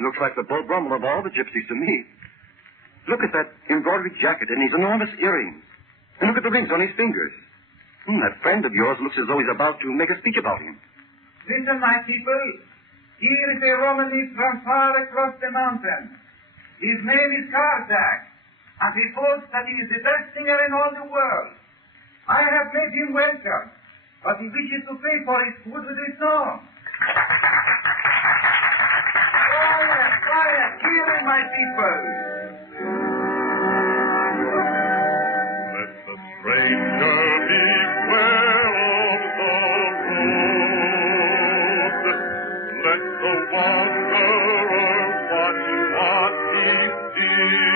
Looks like the Beau Brummel of all the gypsies to me. Look at that embroidered jacket and his enormous earrings. And look at the rings on his fingers. That friend of yours looks as though he's about to make a speech about him. Listen, my people. Here is a Romanist from far across the mountain. His name is Karsak, and he boasts that he is the best singer in all the world. I have made him welcome, but he wishes to pay for his food with his song. Quiet, quiet, hear me, my people. Let the stranger beware of the road. Let the wanderer watch what he sees.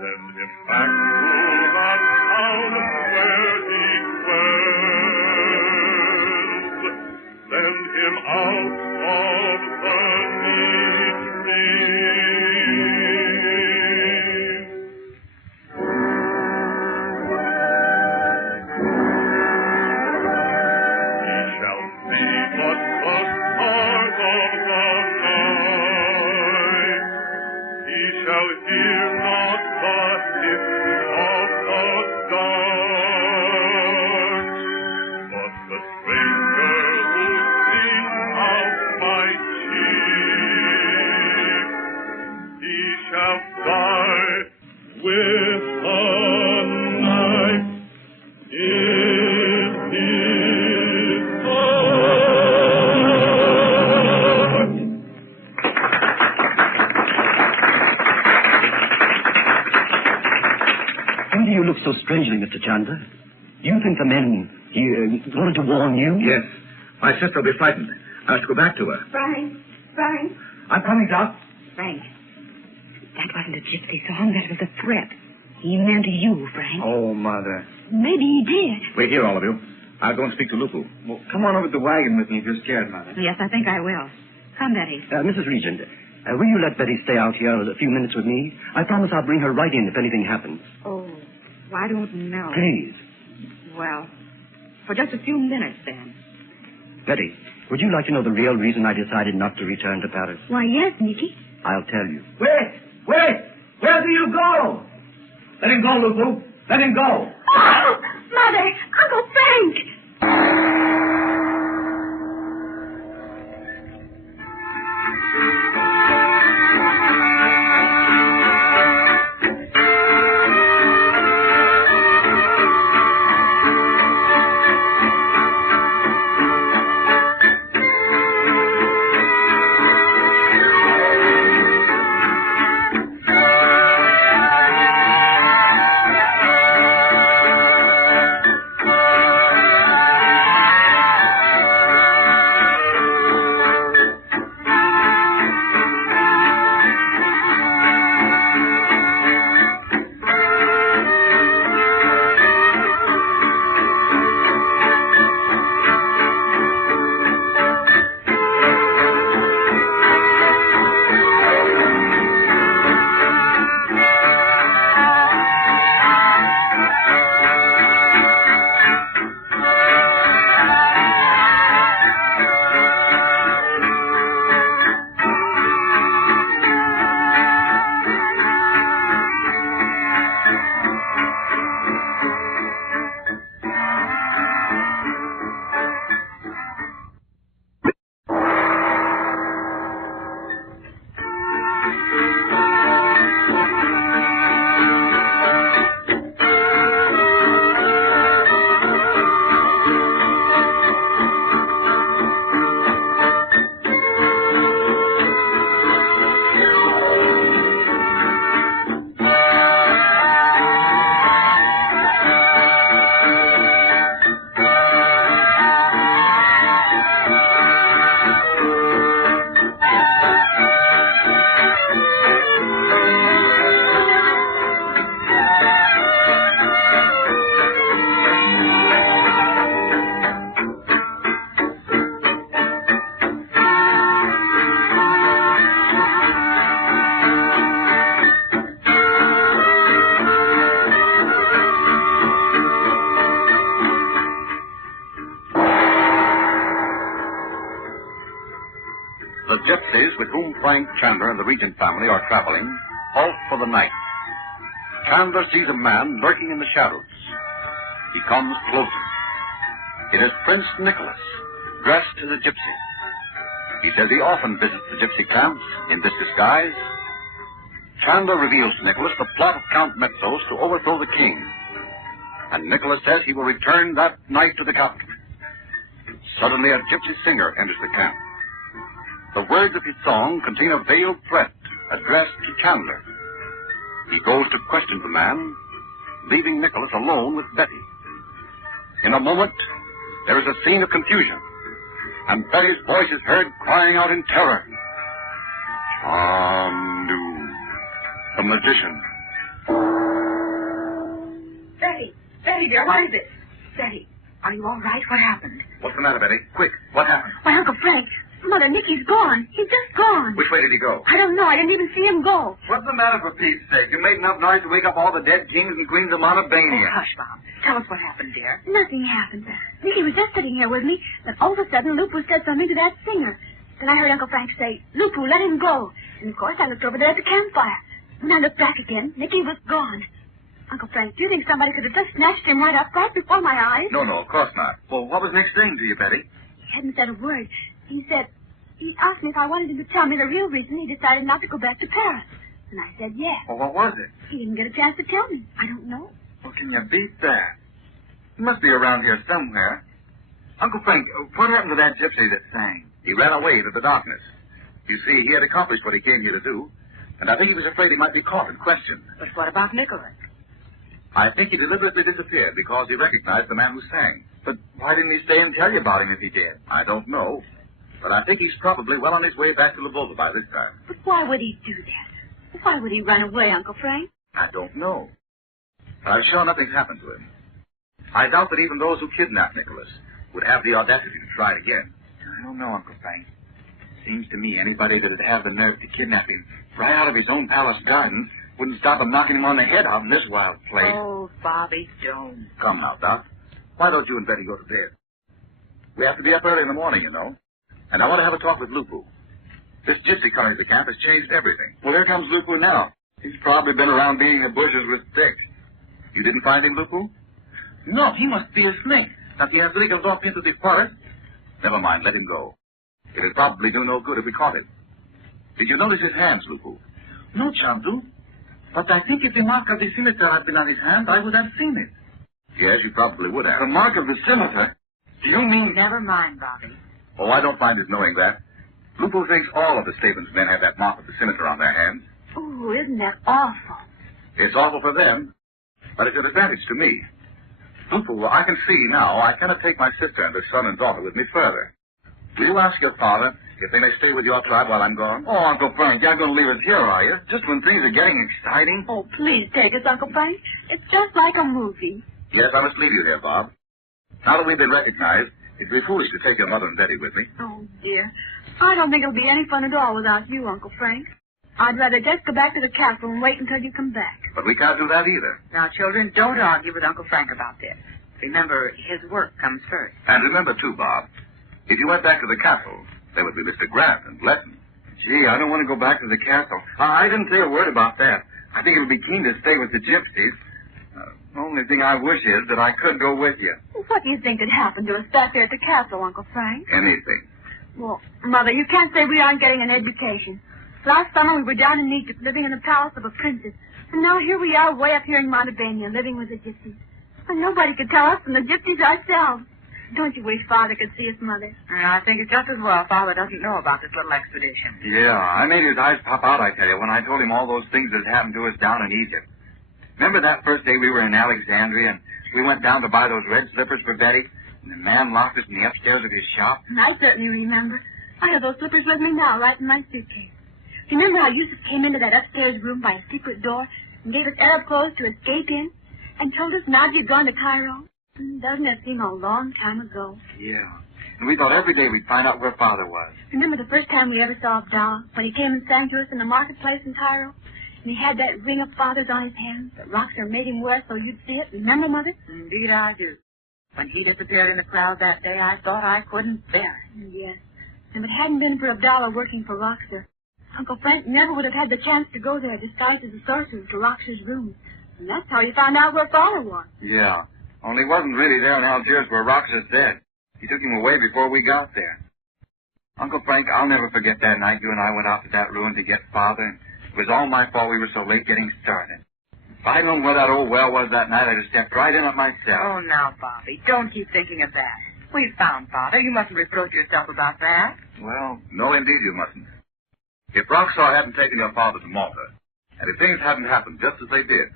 Send him back to the town where he dwells. Send him out of the need stream. He shall see but the stars of the night. He shall hear not the hiss of the dark. But the stranger who sings out my cheek, he shall die with a knife in his heart. Why do you look so strangely, Mr. Chandler? Do you think the men here wanted to warn you? Yes. My sister will be frightened. I have to go back to her. Frank. I'm coming, Doc. Frank. That wasn't a gypsy song. That was a threat. He meant you, Frank. Oh, Mother. Maybe he did. Wait here, all of you. I'll go and speak to Lupu. Well, come on over to the wagon with me if you're scared, Mother. Yes, I think I will. Come, Betty. Mrs. Regent, will you let Betty stay out here a few minutes with me? I promise I'll bring her right in if anything happens. Oh, I don't know. Please. Well, for just a few minutes, then. Betty, would you like to know the real reason I decided not to return to Paris? Why, yes, Nicky. I'll tell you. Wait! Where do you go? Let him go, Lupu. Let him go. Oh, Mother! Uncle Frank! The gypsies with whom Frank, Chandler, and the Regent family are traveling halt for the night. Chandler sees a man lurking in the shadows. He comes closer. It is Prince Nicholas, dressed as a gypsy. He says he often visits the gypsy camps in this disguise. Chandler reveals to Nicholas the plot of Count Metzos to overthrow the king. And Nicholas says he will return that night to the capital. Suddenly, a gypsy singer enters the camp. The words of his song contain a veiled threat addressed to Chandler. He goes to question the man, leaving Nicholas alone with Betty. In a moment, there is a scene of confusion, and Betty's voice is heard crying out in terror. Chandu, the magician. Betty, dear, what is it? Betty, are you all right? What happened? What's the matter, Betty? Quick, what happened? Why, Uncle Frank, Mother, Nicky's gone. He's just gone. Which way did he go? I don't know. I didn't even see him go. What's the matter, for Pete's sake? You made enough noise to wake up all the dead kings and queens of Montebania. Oh, hush, Mom. Tell us what happened, dear. Nothing happened. Nicky was just sitting here with me, then all of a sudden Lupu said something to that singer. Then I heard Uncle Frank say, "Lupu, let him go." And of course I looked over there at the campfire. When I looked back again, Nicky was gone. Uncle Frank, do you think somebody could have just snatched him right up right before my eyes? No, of course not. Well, what was next saying to you, Betty? He hadn't said a word. He asked me if I wanted him to tell me the real reason he decided not to go back to Paris. And I said yes. Well, what was it? He didn't get a chance to tell me. I don't know. Well, can you beat that? He must be around here somewhere. Uncle Frank, what happened to that gypsy that sang? He ran away into the darkness. You see, he had accomplished what he came here to do, and I think he was afraid he might be caught and questioned. But what about Nicholas? I think he deliberately disappeared because he recognized the man who sang. But why didn't he stay and tell you about him if he did? I don't know, but I think he's probably well on his way back to Lvova by this time. But why would he do that? Why would he run away, Uncle Frank? I don't know. But I'm sure nothing's happened to him. I doubt that even those who kidnapped Nicholas would have the audacity to try it again. I don't know, Uncle Frank. Seems to me anybody that'd have the nerve to kidnap him right out of his own palace gardens wouldn't stop him knocking him on the head out in this wild place. Oh, Bobby, don't. Come now, Doc. Why don't you and Betty go to bed? We have to be up early in the morning, you know. And I want to have a talk with Lupu. This gypsy coming to the camp has changed everything. Well, there comes Lupu now. He's probably been around beating the bushes with sticks. You didn't find him, Lupu? No, he must be a snake. That he has wriggled off into the forest. Never mind, let him go. It would probably do no good if we caught him. Did you notice his hands, Lupu? No, Chandu. But I think if the mark of the scimitar had been on his hand, I would have seen it. Yes, you probably would have. The mark of the scimitar? Do you mean... Never mind, Bobby. Oh, I don't mind his knowing that. Lupu thinks all of the Stavens men have that mark of the scimitar on their hands. Oh, isn't that awful? It's awful for them, but it's an advantage to me. Lupu, I can see now I cannot take my sister and her son and daughter with me further. Will you ask your father if they may stay with your tribe while I'm gone? Oh, Uncle Frank, you're going to leave us here, are you? Just when things are getting exciting? Oh, please take us, Uncle Frank. It's just like a movie. Yes, I must leave you here, Bob. Now that we've been recognized, it'd be foolish to take your mother and Betty with me. Oh, dear. I don't think it'll be any fun at all without you, Uncle Frank. I'd rather just go back to the castle and wait until you come back. But we can't do that either. Now, children, don't argue with Uncle Frank about this. Remember, his work comes first. And remember, too, Bob, if you went back to the castle, there would be Mr. Grant and Letton. Gee, I don't want to go back to the castle. I didn't say a word about that. I think it'll be keen to stay with the gypsies. The only thing I wish is that I could go with you. What do you think could happen to us back there at the castle, Uncle Frank? Anything. Well, Mother, you can't say we aren't getting an education. Last summer we were down in Egypt living in the palace of a princess. And now here we are way up here in Montebania living with the gypsies. And nobody could tell us from the gypsies ourselves. Don't you wish Father could see us, Mother? I think it's just as well Father doesn't know about this little expedition. Yeah, I made his eyes pop out, I tell you, when I told him all those things that happened to us down in Egypt. Remember that first day we were in Alexandria and we went down to buy those red slippers for Betty? And the man locked us in the upstairs of his shop? I certainly remember. I have those slippers with me now, right in my suitcase. Remember how Yusuf came into that upstairs room by a secret door and gave us Arab clothes to escape in and told us Nadia had gone to Cairo? Doesn't it seem a long time ago? Yeah. And we thought every day we'd find out where Father was. Remember the first time we ever saw Abdallah, when he came and sang to us in the marketplace in Cairo? And he had that ring of Father's on his hand that Roxer made him wear so you'd see it. Remember, Mother? Indeed I do. When he disappeared in the crowd that day, I thought I couldn't bear it. Yes. And if it hadn't been for Abdallah working for Roxer, Uncle Frank never would have had the chance to go there disguised as a sorcerer to Roxer's room. And that's how you found out where Father was. Yeah. Only he wasn't really there in Algiers where Roxer's dead. He took him away before we got there. Uncle Frank, I'll never forget that night you and I went out to that ruin to get Father. It was all my fault we were so late getting started. If I'd known where that old well was that night, I'd have stepped right in it myself. Oh, now, Bobby, don't keep thinking of that. We found Father. You mustn't reproach yourself about that. Well, no, indeed you mustn't. If Roxar hadn't taken your father to Malta, and if things hadn't happened just as they did,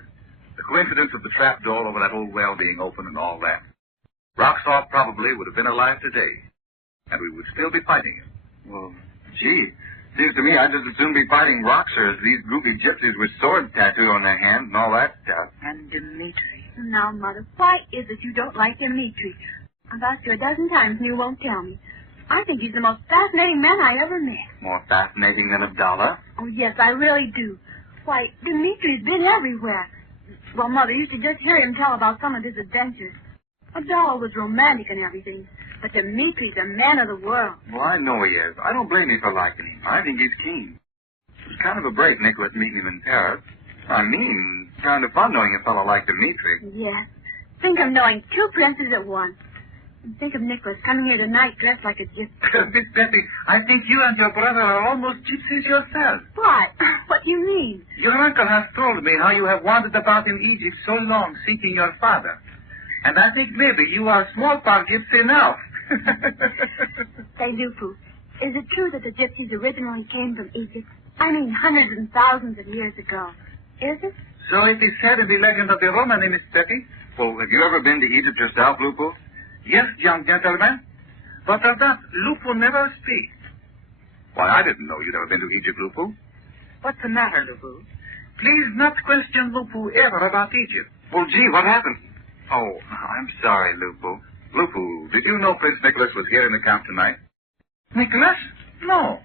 the coincidence of the trap door over that old well being open and all that, Roxar probably would have been alive today, and we would still be fighting him. Well, gee, seems to me I'd just as soon be fighting Roxer as these groupie gypsies with swords tattooed on their hands and all that stuff. And Dimitri. Now, Mother, why is it you don't like Dimitri? I've asked you a dozen times and you won't tell me. I think he's the most fascinating man I ever met. More fascinating than Abdallah? Oh, yes, I really do. Why, Dimitri's been everywhere. Well, Mother, you should just hear him tell about some of his adventures. Abdallah was romantic and everything, but Dimitri's a man of the world. Well, I know he is. I don't blame you for liking him. I think he's keen. It was kind of a break, Nicholas, meeting him in Paris. I mean, kind of fun knowing a fellow like Dimitri. Yes. Think of knowing two princes at once. And think of Nicholas coming here tonight dressed like a gypsy. Miss Betty, I think you and your brother are almost gypsies yourself. What? What do you mean? Your uncle has told me how you have wandered about in Egypt so long seeking your father. And I think maybe you are a small part gypsy now. Say, Lupu, is it true that the gypsies originally came from Egypt? I mean, hundreds and thousands of years ago. Is it? So it is said in the legend of the Romany, Miss Betty. Well, have you ever been to Egypt yourself, Lupo? Yes, young gentleman. But of that, Lupu never speaks. Why, I didn't know you'd ever been to Egypt, Lupu. What's the matter, Lupu? Please not question Lupu ever about Egypt. Well, gee, what happened? Oh, I'm sorry, Lupo. Lupu, did you know Prince Nicholas was here in the camp tonight? Nicholas? No.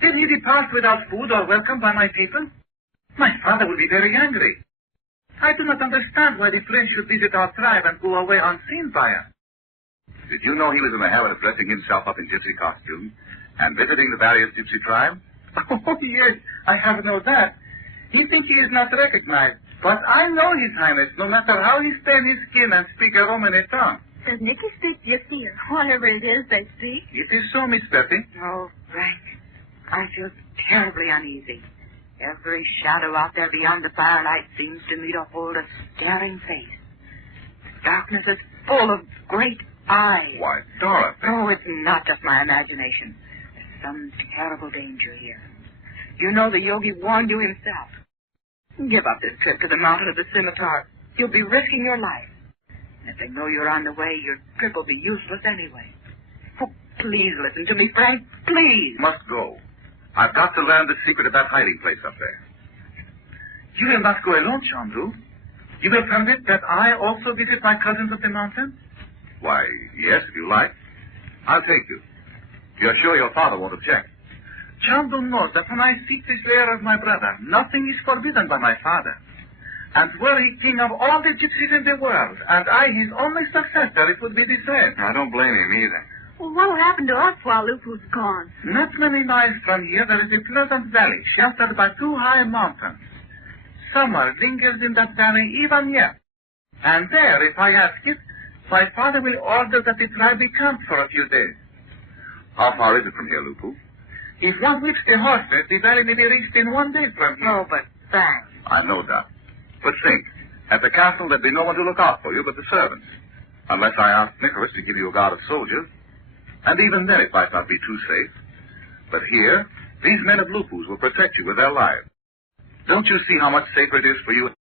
Didn't he depart without food or welcome by my people? My father will be very angry. I do not understand why the French should visit our tribe and go away unseen by us. Did you know he was in the habit of dressing himself up in gypsy costume and visiting the various gypsy tribes? Oh, yes, I have known that. He thinks he is not recognized, but I know His Highness, no matter how he stain his skin and speak a Romany tongue. Does Nicky speak gypsy or whatever it is they speak? It is so, Miss Betty. Oh, Frank, I feel terribly uneasy. Every shadow out there beyond the firelight seems to me to hold a staring face. The darkness is full of great eyes. Why, Dorothy. Oh, it's not just my imagination. There's some terrible danger here. You know the yogi warned you himself. Give up this trip to the mountain of the scimitar. You'll be risking your life. And if they know you're on the way, your trip will be useless anyway. Oh, please listen to me, Frank. Please. Must go. I've got to learn the secret of that hiding place up there. You will not go alone, Chandu. You will permit that I also visit my cousins of the mountain? Why, yes, if you like. I'll take you. You're sure your father won't object? Chandu knows that when I seek this lair of my brother, nothing is forbidden by my father. And were he king of all the gypsies in the world, and I his only successor, it would be the same. I don't blame him either. Well, what will happen to us while Lupu's gone? Not many miles from here, there is a pleasant valley sheltered by two high mountains. Summer lingers in that valley even yet. And there, if I ask it, my father will order that the tribe be camped for a few days. How far is it from here, Lupu? If one whips the horses, the valley may be reached in 1 day from here. Oh, but Frank. I know that. But think, at the castle there'd be no one to look out for you but the servants. Unless I asked Nicholas to give you a guard of soldiers. And even then it might not be too safe. But here, these men of Lupu's will protect you with their lives. Don't you see how much safer it is for you